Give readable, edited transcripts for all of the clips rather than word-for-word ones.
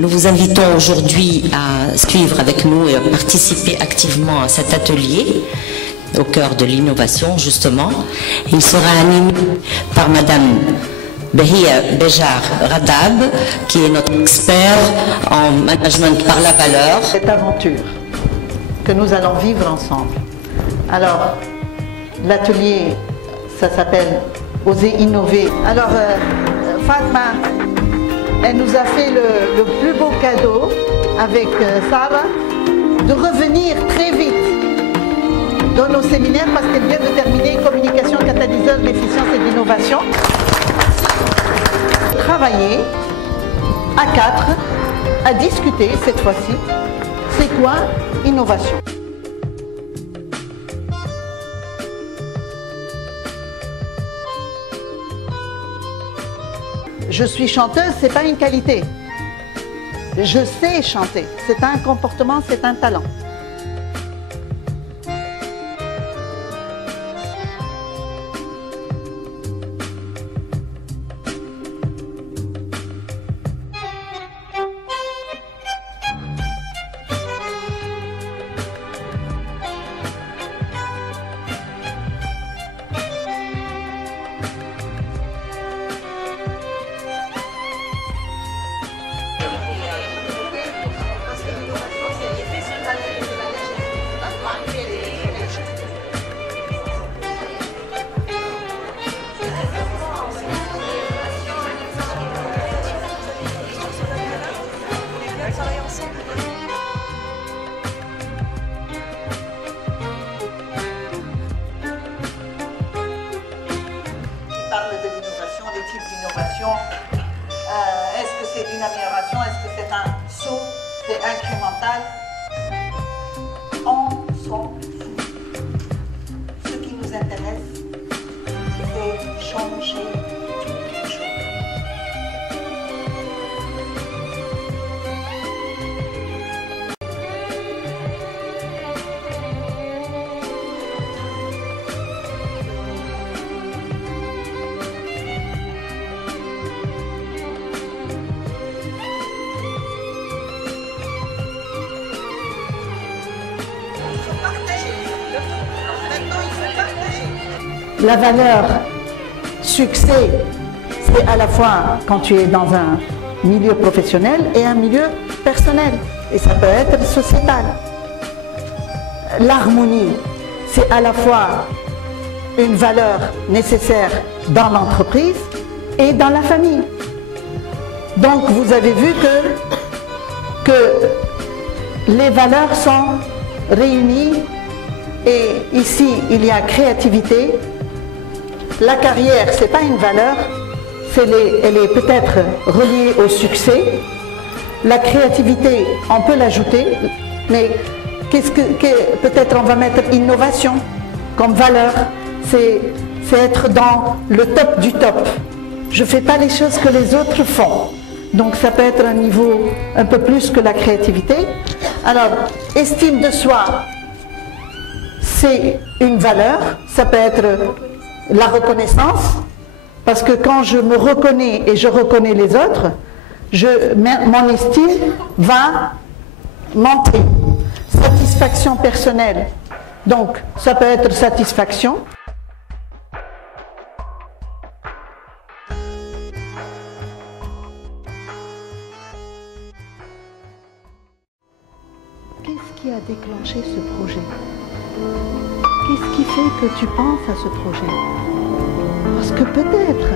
Nous vous invitons aujourd'hui à suivre avec nous et à participer activement à cet atelier au cœur de l'innovation, justement. Il sera animé par Madame Behia Bejar Radab, qui est notre expert en management par la valeur. Cette aventure que nous allons vivre ensemble. Alors, l'atelier, ça s'appelle Oser innover. Alors, Fatma, elle nous a fait le plus beau cadeau avec Sarah de revenir très vite dans nos séminaires parce qu'elle vient de terminer communication catalyseur d'efficience et d'innovation. Travailler à 4, à discuter cette fois-ci, c'est quoi innovation? Je suis chanteuse, c'est pas une qualité. Je sais chanter, c'est un comportement, c'est un talent. Parle de l'innovation, des types d'innovation. Est-ce que c'est une amélioration? Est-ce que c'est un saut? C'est incrémental? On s'en fout. Ce qui nous intéresse, c'est changer les choses. La valeur succès, c'est à la fois quand tu es dans un milieu professionnel et un milieu personnel. Et ça peut être sociétal. L'harmonie, c'est à la fois une valeur nécessaire dans l'entreprise et dans la famille. Donc vous avez vu que les valeurs sont réunies et ici il y a créativité. La carrière, ce n'est pas une valeur, elle est peut-être reliée au succès. La créativité, on peut l'ajouter, mais peut-être on va mettre innovation comme valeur. C'est être dans le top du top. Je ne fais pas les choses que les autres font. Donc ça peut être un niveau un peu plus que la créativité. Alors, estime de soi, c'est une valeur, ça peut être la reconnaissance, parce que quand je me reconnais et je reconnais les autres, mon estime va monter. Satisfaction personnelle, donc ça peut être satisfaction. Qu'est-ce qui a déclenché ce projet? Qu'est-ce qui fait que tu penses à ce projet? Parce que peut-être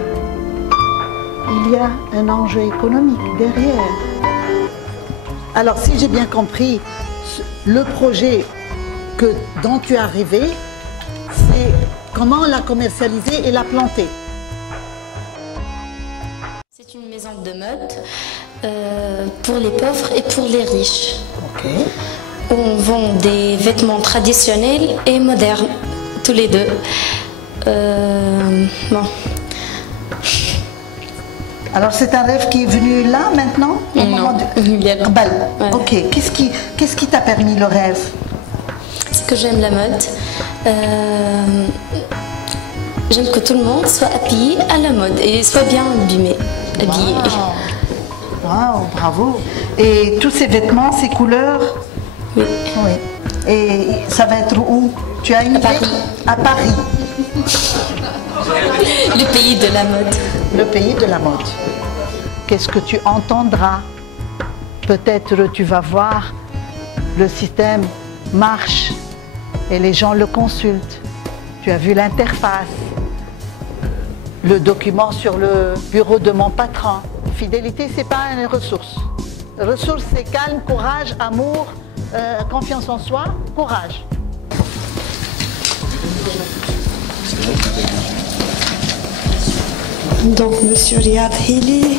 il y a un enjeu économique derrière. Alors si j'ai bien compris, le projet dont tu es arrivé, c'est comment la commercialiser et la planter. C'est une maison de mode pour les pauvres et pour les riches. Ok. On vend des vêtements traditionnels et modernes, tous les deux. Bon. Alors c'est un rêve qui est venu là maintenant? Non, il y a longtemps. Ouais. Ok, qu'est-ce qui t'a permis le rêve? C'est que j'aime la mode. J'aime que tout le monde soit habillé à la mode et soit bien habillé. Wow. Wow, bravo. Et tous ces vêtements, ces couleurs? Oui. Oui. Et ça va être où? Tu as une idée? Paris. À Paris. Le pays de la mode. Le pays de la mode. Qu'est-ce que tu entendras? Peut-être tu vas voir le système marche et les gens le consultent. Tu as vu l'interface, le document sur le bureau de mon patron. Fidélité, c'est pas une ressource. Ressource, c'est calme, courage, amour, confiance en soi, courage. Donc, Monsieur Riyad Hili,